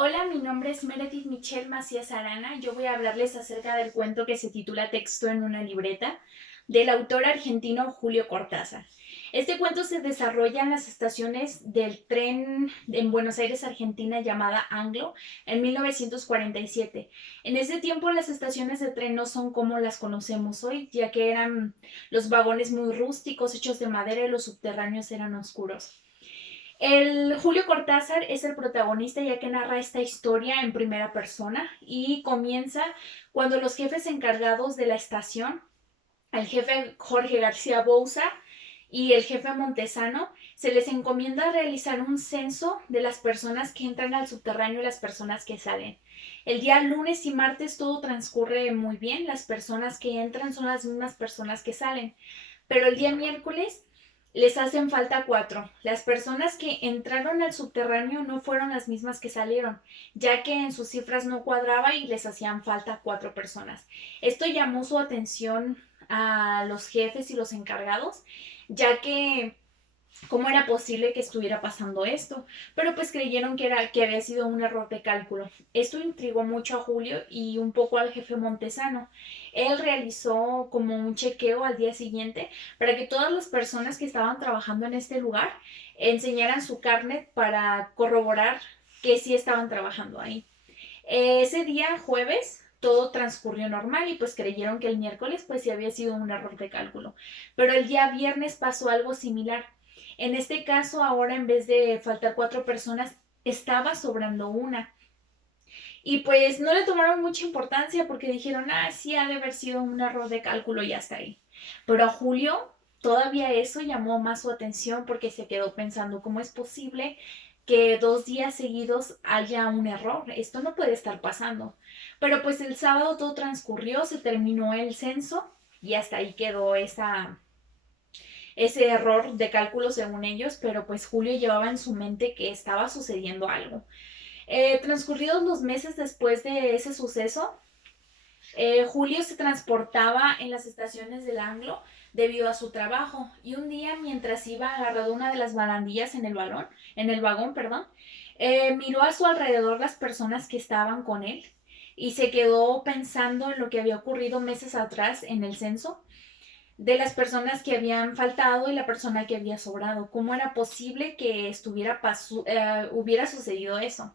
Hola, mi nombre es Meredith Michelle Macías Arana. Yo voy a hablarles acerca del cuento que se titula Texto en una libreta, del autor argentino Julio Cortázar. Este cuento se desarrolla en las estaciones del tren en Buenos Aires, Argentina, llamada Anglo, en 1947. En ese tiempo las estaciones de tren no son como las conocemos hoy, ya que eran los vagones muy rústicos, hechos de madera, y los subterráneos eran oscuros. El Julio Cortázar es el protagonista, ya que narra esta historia en primera persona y comienza cuando los jefes encargados de la estación, el jefe Jorge García Bouza y el jefe Montesano, se les encomienda realizar un censo de las personas que entran al subterráneo y las personas que salen. El día lunes y martes todo transcurre muy bien, las personas que entran son las mismas personas que salen, pero el día miércoles les hacen falta cuatro. Las personas que entraron al subterráneo no fueron las mismas que salieron, ya que en sus cifras no cuadraba y les hacían falta cuatro personas. Esto llamó su atención a los jefes y los encargados, ya que cómo era posible que estuviera pasando esto, pero pues creyeron que había sido un error de cálculo. Esto intrigó mucho a Julio y un poco al jefe Montesano. Él realizó como un chequeo al día siguiente para que todas las personas que estaban trabajando en este lugar enseñaran su carnet para corroborar que sí estaban trabajando ahí. Ese día, jueves, todo transcurrió normal y pues creyeron que el miércoles pues sí había sido un error de cálculo. Pero el día viernes pasó algo similar. En este caso, ahora en vez de faltar cuatro personas, estaba sobrando una. Y pues no le tomaron mucha importancia porque dijeron, ah, sí, ha de haber sido un error de cálculo y hasta ahí. Pero a Julio todavía eso llamó más su atención porque se quedó pensando, ¿cómo es posible que 2 días seguidos haya un error? Esto no puede estar pasando. Pero pues el sábado todo transcurrió, se terminó el censo y hasta ahí quedó ese error de cálculo según ellos, pero pues Julio llevaba en su mente que estaba sucediendo algo. Transcurridos los meses después de ese suceso, Julio se transportaba en las estaciones del Anglo debido a su trabajo y un día mientras iba agarrado una de las barandillas en el vagón, perdón, miró a su alrededor las personas que estaban con él y se quedó pensando en lo que había ocurrido meses atrás en el censo de las personas que habían faltado y la persona que había sobrado. ¿Cómo era posible que hubiera sucedido eso?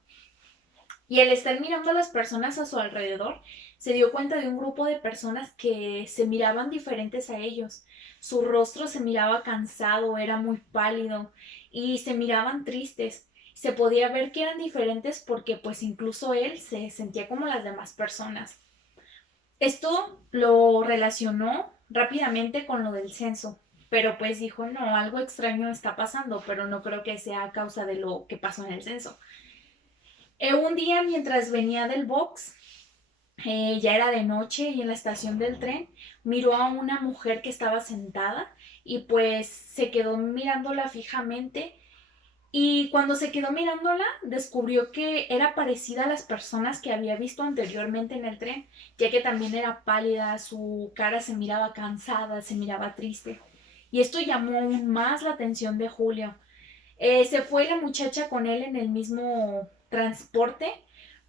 Y al estar mirando a las personas a su alrededor, se dio cuenta de un grupo de personas que se miraban diferentes a ellos. Su rostro se miraba cansado, era muy pálido y se miraban tristes. Se podía ver que eran diferentes porque pues incluso él se sentía como las demás personas. Esto lo relacionó rápidamente con lo del censo, pero pues dijo, no, algo extraño está pasando, pero no creo que sea a causa de lo que pasó en el censo. Un día mientras venía del box, ya era de noche y en la estación del tren miró a una mujer que estaba sentada y pues se quedó mirándola fijamente y cuando se quedó mirándola, descubrió que era parecida a las personas que había visto anteriormente en el tren, ya que también era pálida, su cara se miraba cansada, se miraba triste. Y esto llamó aún más la atención de Julio. Se fue la muchacha con él en el mismo transporte,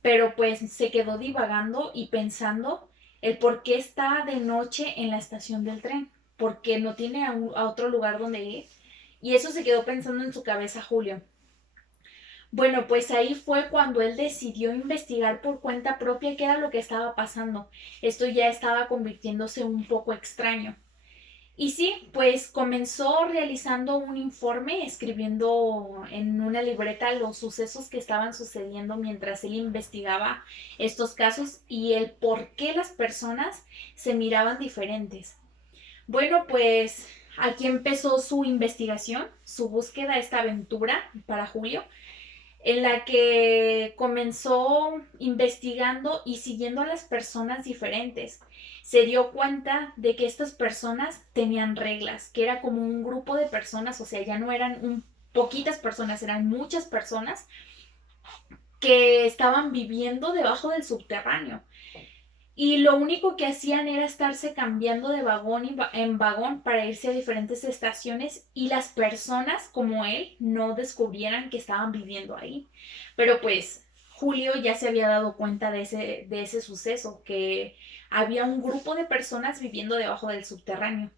pero pues se quedó divagando y pensando el por qué está de noche en la estación del tren, porque no tiene a otro lugar donde ir. Y eso se quedó pensando en su cabeza Julio. Bueno, pues ahí fue cuando él decidió investigar por cuenta propia qué era lo que estaba pasando. Esto ya estaba convirtiéndose un poco extraño. Y sí, pues comenzó realizando un informe, escribiendo en una libreta los sucesos que estaban sucediendo mientras él investigaba estos casos y el por qué las personas se miraban diferentes. Bueno, pues aquí empezó su investigación, su búsqueda, esta aventura para Julio en la que comenzó investigando y siguiendo a las personas diferentes. Se dio cuenta de que estas personas tenían reglas, que era como un grupo de personas, o sea, ya no eran poquitas personas, eran muchas personas que estaban viviendo debajo del subterráneo y lo único que hacían era estarse cambiando de vagón en vagón para irse a diferentes estaciones y las personas como él no descubrieran que estaban viviendo ahí. Pero pues Julio ya se había dado cuenta de ese suceso, que había un grupo de personas viviendo debajo del subterráneo.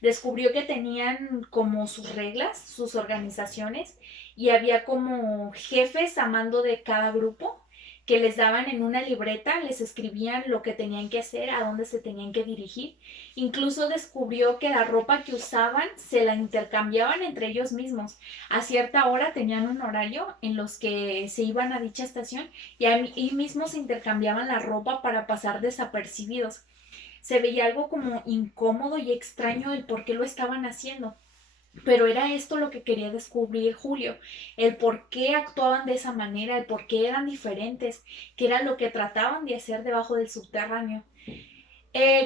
Descubrió que tenían como sus reglas, sus organizaciones, y había como jefes a mando de cada grupo que les daban en una libreta, les escribían lo que tenían que hacer, a dónde se tenían que dirigir. Incluso descubrió que la ropa que usaban se la intercambiaban entre ellos mismos. A cierta hora tenían un horario en los que se iban a dicha estación y ahí mismo se intercambiaban la ropa para pasar desapercibidos. Se veía algo como incómodo y extraño el por qué lo estaban haciendo. Pero era esto lo que quería descubrir Julio, el por qué actuaban de esa manera, el por qué eran diferentes, qué era lo que trataban de hacer debajo del subterráneo.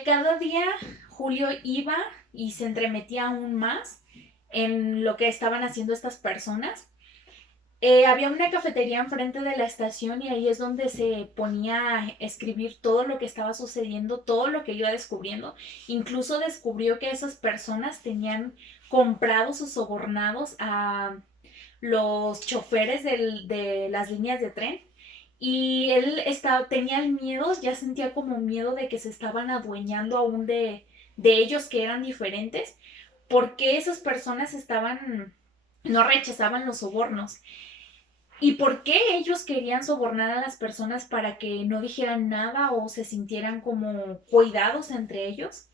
Cada día Julio iba y se entremetía aún más en lo que estaban haciendo estas personas. Había una cafetería enfrente de la estación y ahí es donde se ponía a escribir todo lo que estaba sucediendo, todo lo que iba descubriendo. Incluso descubrió que esas personas tenían comprados o sobornados a los choferes de las líneas de tren. Y él tenía el miedo, ya sentía como miedo de que se estaban adueñando aún de ellos que eran diferentes, porque esas personas no rechazaban los sobornos. ¿Y por qué ellos querían sobornar a las personas para que no dijeran nada o se sintieran como cuidados entre ellos?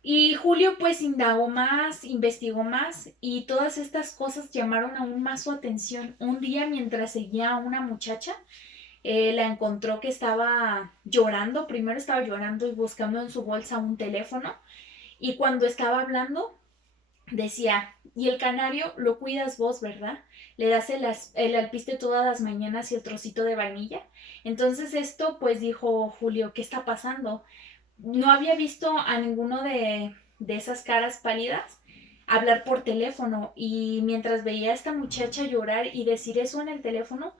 Y Julio pues indagó más, investigó más y todas estas cosas llamaron aún más su atención. Un día mientras seguía a una muchacha, la encontró que estaba llorando, primero estaba llorando y buscando en su bolsa un teléfono y cuando estaba hablando decía, y el canario lo cuidas vos, ¿verdad? Le das el alpiste todas las mañanas y el trocito de vainilla. Entonces esto, pues dijo Julio, ¿qué está pasando? No había visto a ninguno de esas caras pálidas hablar por teléfono y mientras veía a esta muchacha llorar y decir eso en el teléfono,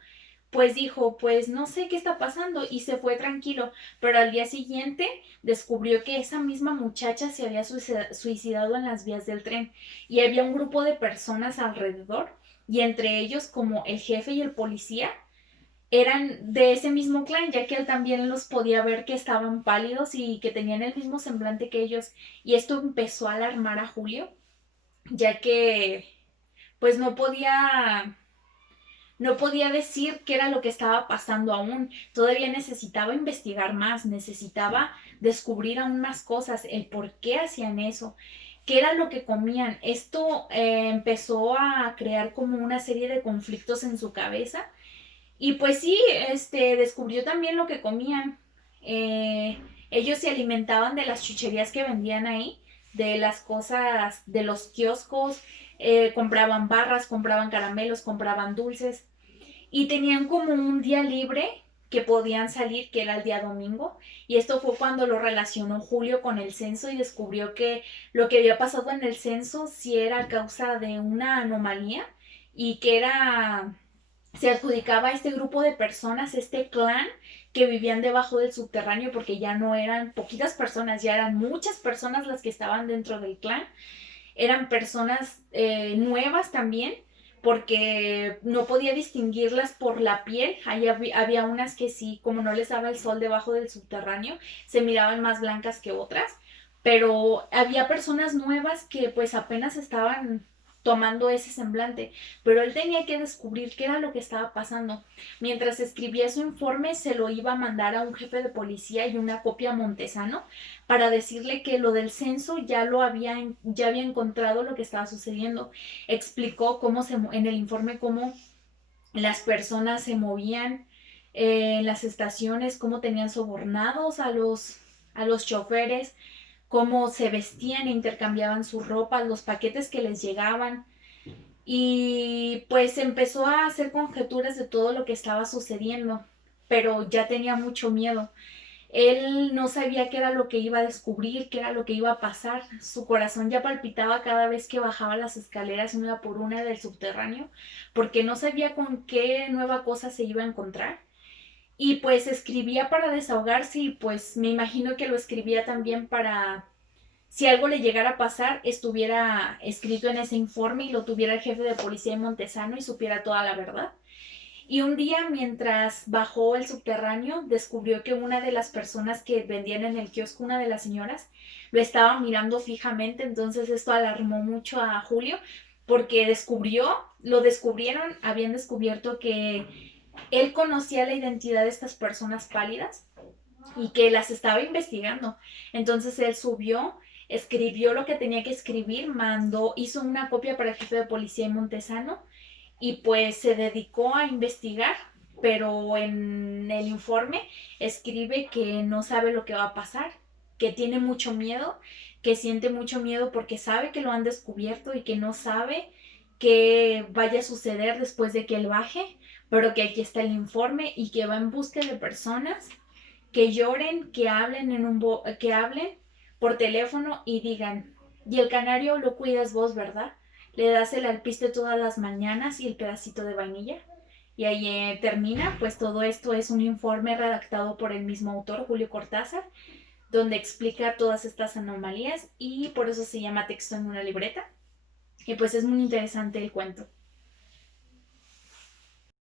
pues dijo, pues no sé qué está pasando y se fue tranquilo, pero al día siguiente descubrió que esa misma muchacha se había suicidado en las vías del tren y había un grupo de personas alrededor y entre ellos como el jefe y el policía eran de ese mismo clan, ya que él también los podía ver que estaban pálidos y que tenían el mismo semblante que ellos y esto empezó a alarmar a Julio, ya que pues no podía decir qué era lo que estaba pasando aún. Todavía necesitaba investigar más, necesitaba descubrir aún más cosas, el por qué hacían eso, qué era lo que comían. Esto empezó a crear como una serie de conflictos en su cabeza. Y pues sí, descubrió también lo que comían. Eh, Ellos se alimentaban de las chucherías que vendían ahí, de las cosas, de los kioscos, compraban barras, compraban caramelos, compraban dulces y tenían como un día libre que podían salir, que era el día domingo, y esto fue cuando lo relacionó Julio con el censo y descubrió que lo que había pasado en el censo sí era a causa de una anomalía y que se adjudicaba a este grupo de personas, este clan que vivían debajo del subterráneo, porque ya no eran poquitas personas, ya eran muchas personas las que estaban dentro del clan, eran personas nuevas también, porque no podía distinguirlas por la piel. Ahí había unas que sí, como no les daba el sol debajo del subterráneo, se miraban más blancas que otras, pero había personas nuevas que pues apenas estaban tomando ese semblante, pero él tenía que descubrir qué era lo que estaba pasando. Mientras escribía su informe, se lo iba a mandar a un jefe de policía y una copia a Montesano para decirle que lo del censo ya había encontrado lo que estaba sucediendo. Explicó en el informe cómo las personas se movían en las estaciones, cómo tenían sobornados a los choferes, cómo se vestían e intercambiaban su ropa, los paquetes que les llegaban. Y pues empezó a hacer conjeturas de todo lo que estaba sucediendo, pero ya tenía mucho miedo. Él no sabía qué era lo que iba a descubrir, qué era lo que iba a pasar. Su corazón ya palpitaba cada vez que bajaba las escaleras una por una del subterráneo, porque no sabía con qué nueva cosa se iba a encontrar. Y pues escribía para desahogarse y pues me imagino que lo escribía también para, si algo le llegara a pasar, estuviera escrito en ese informe y lo tuviera el jefe de policía de Montesano y supiera toda la verdad. Y un día, mientras bajó el subterráneo, descubrió que una de las personas que vendían en el kiosco, una de las señoras, lo estaba mirando fijamente. Entonces esto alarmó mucho a Julio porque lo descubrieron, habían descubierto que él conocía la identidad de estas personas pálidas y que las estaba investigando. Entonces él subió, escribió lo que tenía que escribir, hizo una copia para el jefe de policía en Montesano y pues se dedicó a investigar, pero en el informe escribe que no sabe lo que va a pasar, que tiene mucho miedo, que siente mucho miedo porque sabe que lo han descubierto y que no sabe qué vaya a suceder después de que él baje, pero que aquí está el informe y que va en busca de personas que lloren, que hablen por teléfono y digan, y el canario lo cuidas vos, ¿verdad? Le das el alpiste todas las mañanas y el pedacito de vainilla. Y ahí termina, pues todo esto es un informe redactado por el mismo autor, Julio Cortázar, donde explica todas estas anomalías y por eso se llama Texto en una libreta. Y pues es muy interesante el cuento.